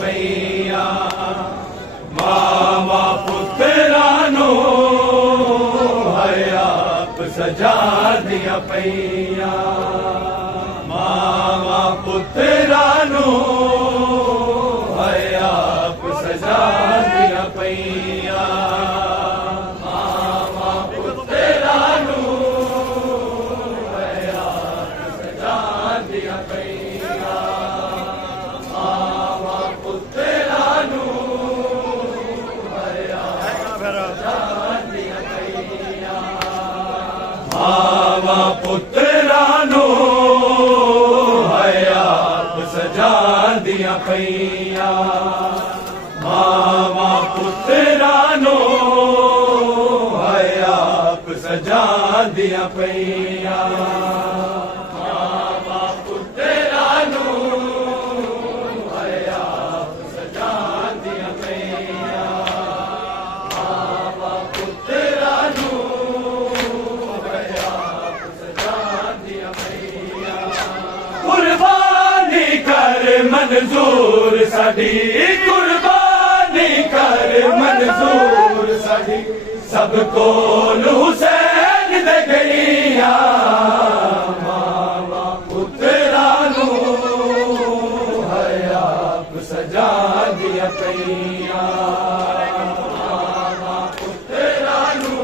पैया मावा पुत्रानो है आप सजा दिया पैया मावा पुत्रानो है आप सजा दिया पैया मावा पुत्रानो है आप सजा दिया पैया मावा पुत्रानो है आप सजा दिया पैया मावा पुत्रानो है आप सजा दिया पैया मावा पुत्रानो है आप सजा दिया पैया मावा पुत्रानो कुर्बानी कर मंजूर साडी कुर्बानी कर मंजूर साडी सब कोल हुसैन दे गईया मावा पुत्रानो है आप सजा दिया पैया मावा पुत्रानो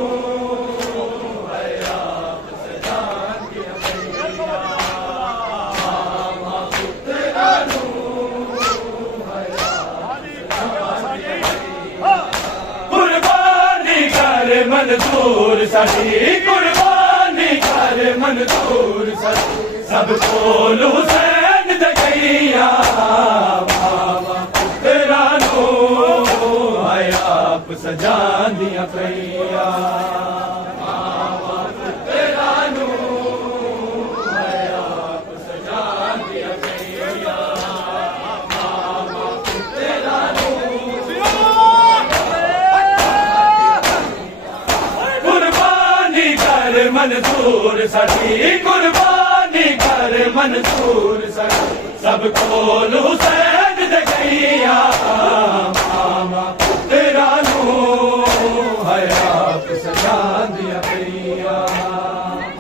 है आप सजा दिया पैया मंजूर साडी कुर्बानी कर मंजूर साडी सब कोल हुसैन दे गईया मावा पुत्रानो है आप सजा दिया पैया मावा पुत्रानो है आप सजा दिया पैया मावा पुत्रानो मंजूर साडी कुर्बानी कर मंजूर साडी सब कोल हुसैन दे गईया मावा पुत्रानो है आप सजा दिया पैया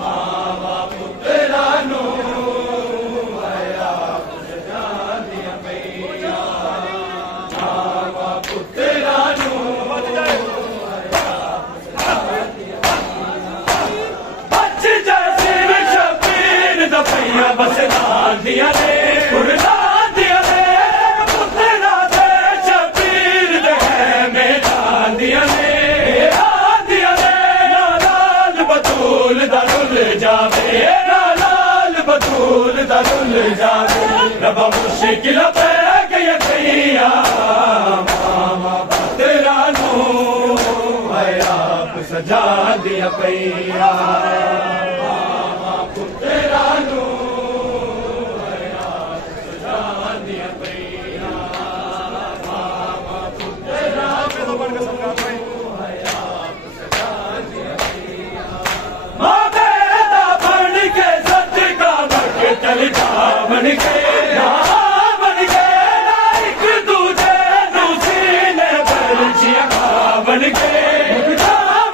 मावा पुत्रानो है आप सजा दिया पैया मावा पुत्रानो बस दिया रे उड़ना दिया रे पुत्रा दे शबीर दे मैदान दिया रे दिया रे लाल बतूल दरुल जावे लाल बतूल दरुल जावे रबा मुश्किल पे गया कैया मामा पुत्रानो है आप सजा दिया पैया मामा पुत्रानो बन के बन के एक दूजे सीने पर जिया बन के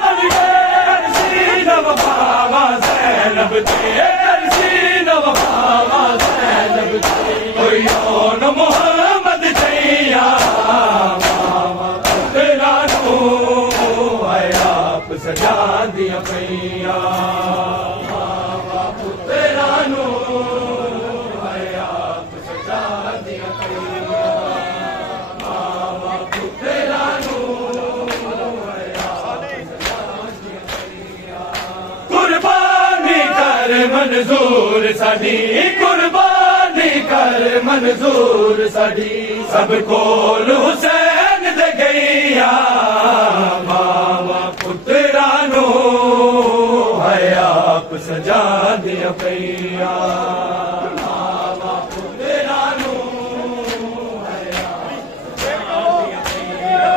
बन के सीनव बाबा ज़ैनब ते सीनव बाबा ज़ैनब ते कोई और मोहम्मद छैया मावा पुत्रानो है आप सजा दिया पैया मावा पुत्रानो मंजूर साडी कुर्बानी कर मंजूर साडी सब कोल हुसैन दे गईया मावा पुत्रानो है आप सजा दिया पैया मावा पुत्रानो है आप सजा दिया पैया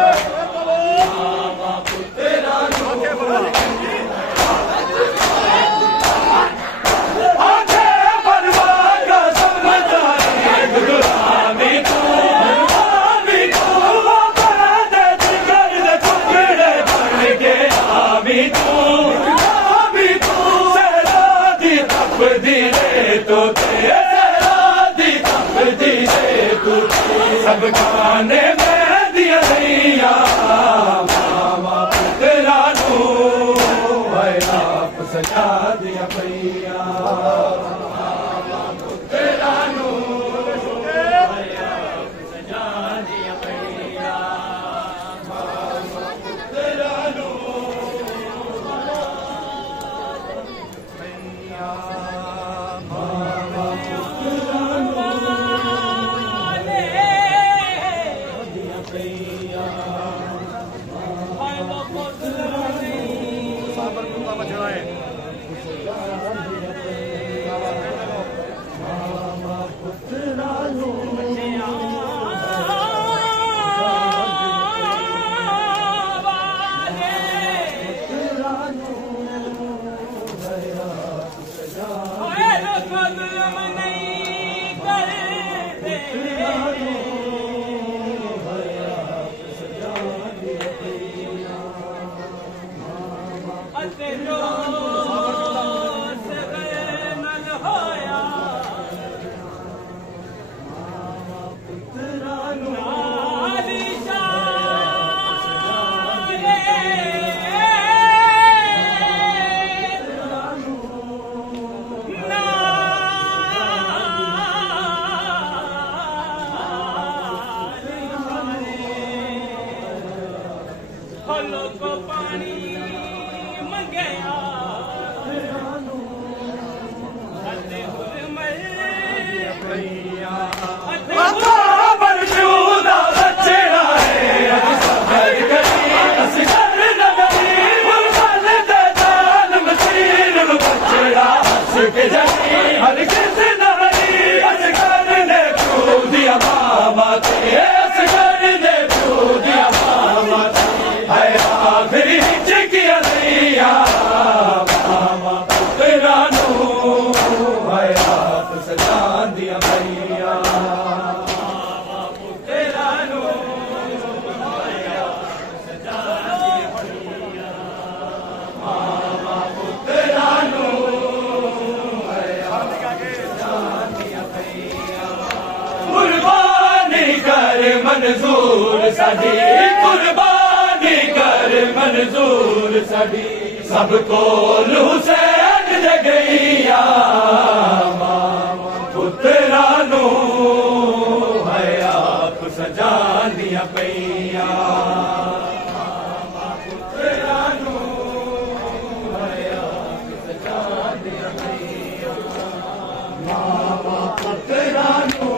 सब खाने में दिया नैया मामा पुत्रा नू है आप सजा दिया भैया मामा पुत्रा नू है आप सजा दिया भैया मामा पुत्रा नू भैया मामा पुत्रा नू मंजूर साडी कुर्बानी कर मंजूर साडी सबको हुसैन दे गईया मामा पुत्रा नू है आप सजा दिया पैया मामा पुत्रा नू है आप सजा दिया पैया मामा पुत्रा नू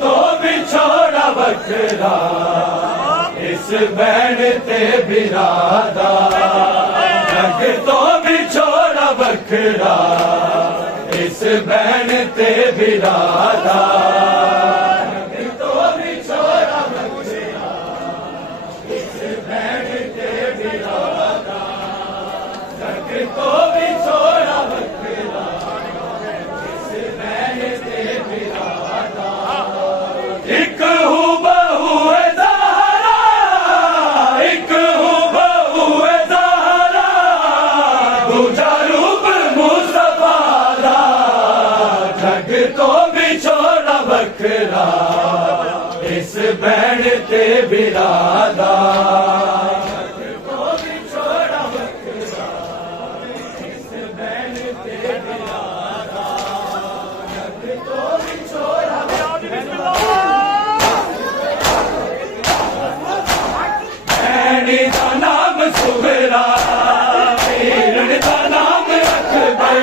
तो बिछोड़ा बखरा इस बैन ते बिरादा जग तो बिछोड़ा बखरा इस बैन ते बिरादा जग तो बिछोड़ा बखरा इस बैन ते बिरादा जग तो बिछोड़ा बखरा इस बैन ते बिरादा एक हूँ बहू है ज़हरा एक हूँ बहू है ज़हरा दूजा रूप मुस्तफा दा जग तो बिछोड़ा बखरा इस बैन ते बिरादा जग तो बिछोड़ा बखरा इस बैन ते बिरादा जग तो बिछोड़ा दा नाम सुबेरा पीरन दा नाम अकबर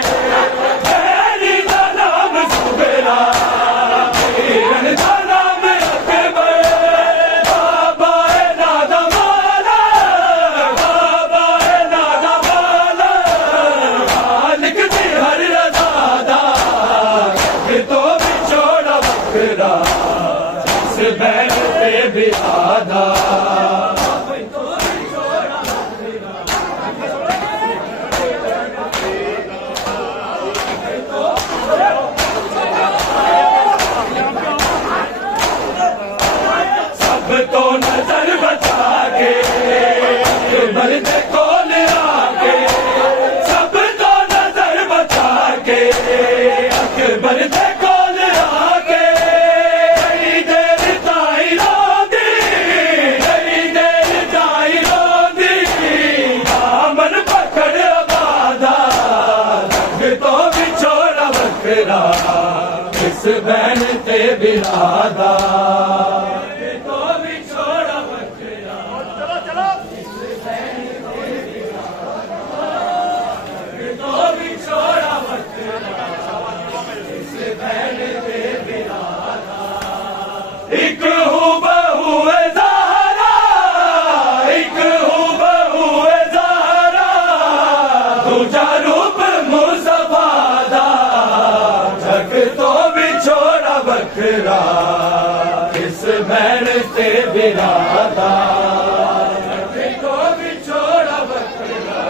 हैरी दा नाम सुबेरा पीरन दा नाम अकबर ते बिरादा तो विछोड़ा बखरा चलो तो विछोड़ा बखरा इस बहन ते बिरादा एक हूँ बहू ज़हरा एक हूँ बहू ज़हरा दूजा रूप मुस्तफा दा जग तो बिछोड़ा बखरा इस बहन ते बिरादा जग तो बिछोड़ा बखरा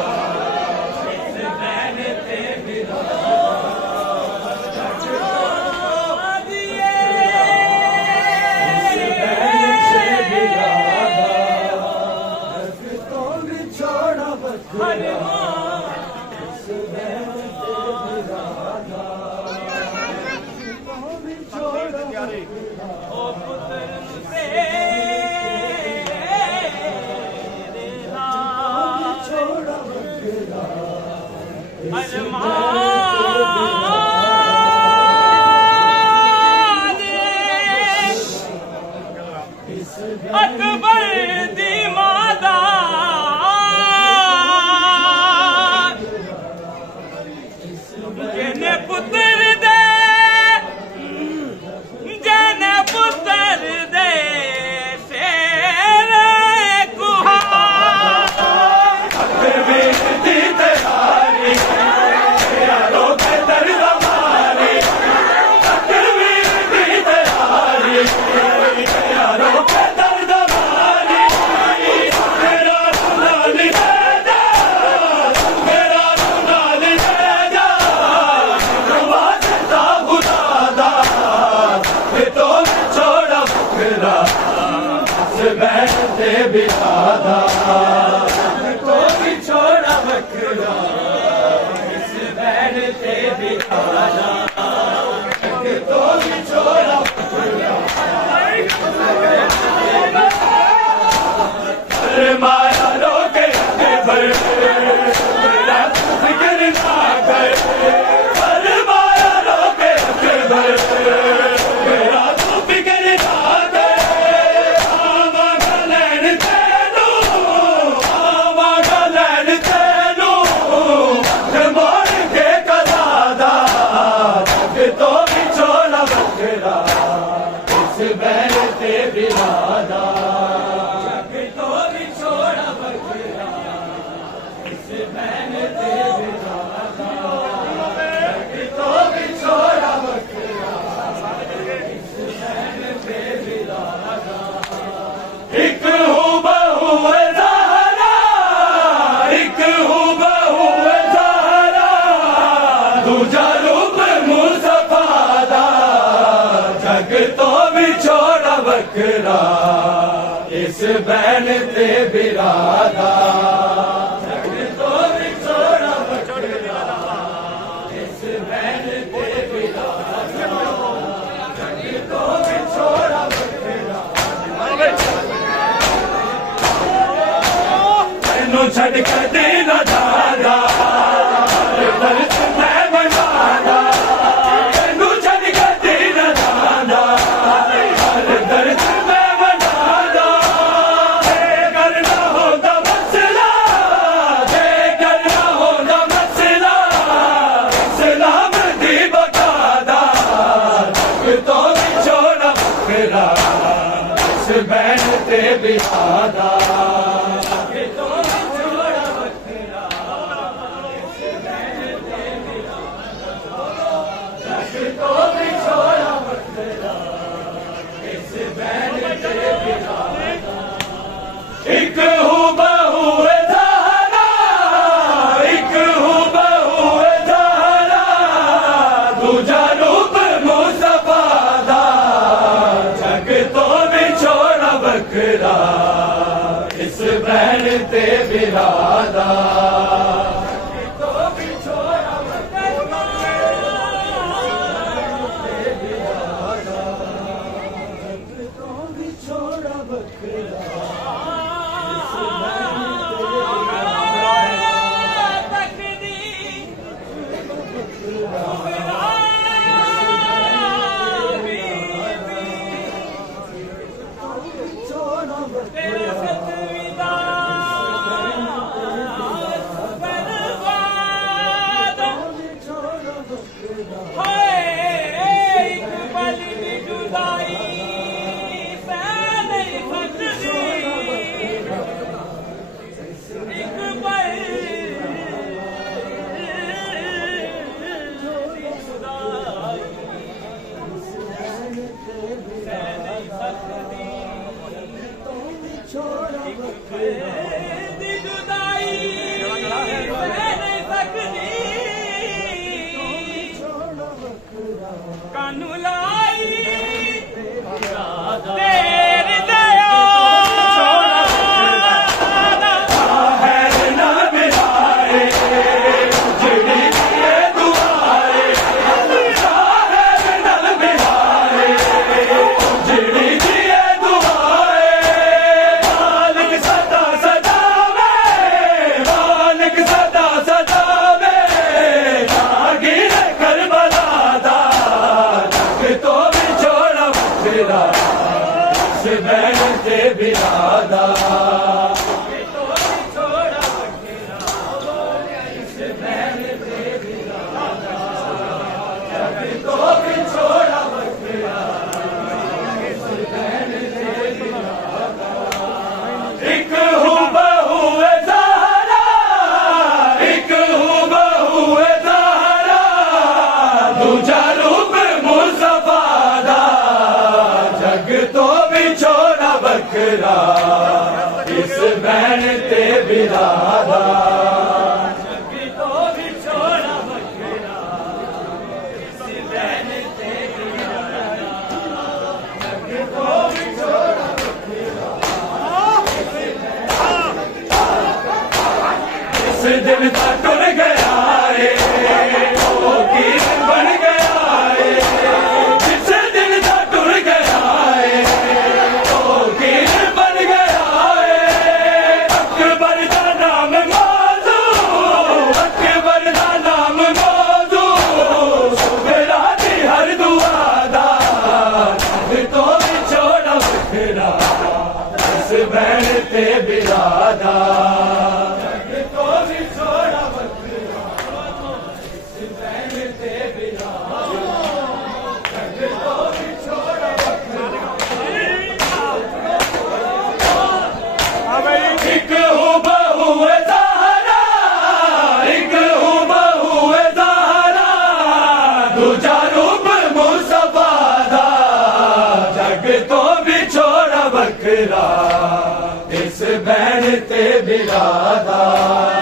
इस बहन ते बिरादा अकबर दी मादा जने पुत्र दे जने पुत्र दे शेर कुहा दी तैयारी यारों के दर्द मारी दी तैयारी यारों के दर्द मारी मेरा रुमाल दे जा मेरा रुमाल दे जा वास्ता खुदा ये तो छोड़ा बखरा इस बहन ते बिरादा तो छोड़ा बखरा इस बहन ते बिरादा तो छोड़ा माया रोके मेरा फिक्र ना कर माया रोके मेरा तू फिक्र ना कर आवा गलन तेनू मोड़ के कदादा जग तो बिछोड़ा बखरा इस बहन ते बिरादा जग तो बिछोड़ा बखरा इस बहन ते बिरादा जग तो बिछोड़ा बखरा इस बहन ते बिरादा एक हूँ बहू ज़हरा एक हूँ बहू ज़हरा दूजा रूप मुस्तफा दा जग तो बिछोड़ा बखरा इस बहन ते बिरादा जग तो बिछोड़ा बखरा इस बहन ते बिरादा जग तो बिछोड़ा बखरा मैनू छड़ के दिन दादा दर्द मैं बनादा मैनू छड़ के दिन दादा दर्द मैं बनादा करना होगा मसला दे करना होगा मसला सलाम दी बकादा जग तो बिछोड़ा बखरा इस बहन ते बिरादा जग तो बिछोड़ा बखरा इस बहन ते बिरादा जग तो बिछोड़ा बखरा इस बहन ते बिरादा एक हूँ बहू ज़हरा एक हूँ बहू ज़हरा दूजा रूप मुस्तफा दा जग तो बिछोड़ा बखरा इस बहन ते बिरादा जग तो बिछोड़ा बखरा जग तो बिछोड़ा बखरा तकदीर बखरा इस भैन ते बिरादा दिन ता टुर गया है ओ कीर बन गया है जिस दिन ता टुर गया है ओ कीर बन गया है अकबर दा नाम मौजू अकबर दा नाम मौजू सुगरा दी हर दुआ दा तो विछोड़ा बखरा इस भैन ते बिरादा बखरा इस भैन ते बिरादा।